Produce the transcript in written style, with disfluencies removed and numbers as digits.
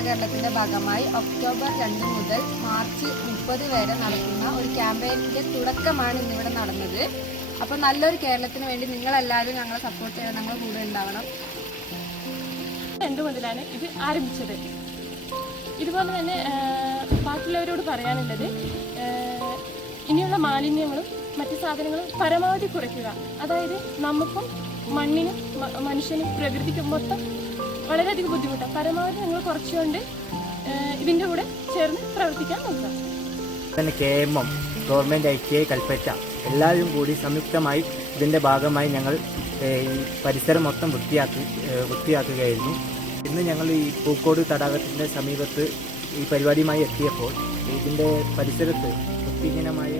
നവകേരളത്തിന്റെ ഭാഗമായി ഒക്ടോബർ 2 മുതൽ മാർച്ച് 30 വരെ നടത്തുന്ന ഒരു ക്യാമ്പയിനിന്റെ തുടക്കമാണ് ഇന്നിവിടെ നടന്നത്. അപ്പോൾ നല്ലൊരു കേരളത്തിന് വേണ്ടി നിങ്ങളെല്ലാവരും ഞങ്ങളെ സപ്പോർട്ട് ചെയ്യണം, ഞങ്ങൾ കൂടെ ഉണ്ടാവണം. 2 മുതലാണ് ഇത് ആരംഭിച്ചത്. ഇതുപോലെ തന്നെ ബാക്കിയുള്ളവരോട് പറയാനുള്ളത്, ഇനിയുള്ള മാലിന്യങ്ങളും മറ്റു സാധനങ്ങളും പരമാവധി കുറയ്ക്കുക. അതായത് നമുക്കും മണ്ണിനും മനുഷ്യനും പ്രകൃതിക്കും മൊത്തം വളരെയധികം ബുദ്ധിമുട്ടാണ്. പരമാവധി ഞങ്ങൾ കുറച്ചുകൊണ്ട് ഇതിൻ്റെ കൂടെ ചേർന്ന് പ്രവർത്തിക്കാൻ നോക്കുക. KMM ഗവൺമെൻറ് ITI കൽപ്പറ്റ എല്ലാവരും കൂടി സംയുക്തമായി ഇതിൻ്റെ ഭാഗമായി ഞങ്ങൾ ഈ പരിസരം മൊത്തം വൃത്തിയാക്കുകയായിരുന്നു. ഇന്ന് ഞങ്ങൾ ഈ പൂക്കോട് തടാകത്തിൻ്റെ സമീപത്ത് ഈ പരിപാടിയുമായി എത്തിയപ്പോൾ ഇതിൻ്റെ പരിസരത്ത് വൃത്തിഹീനമായ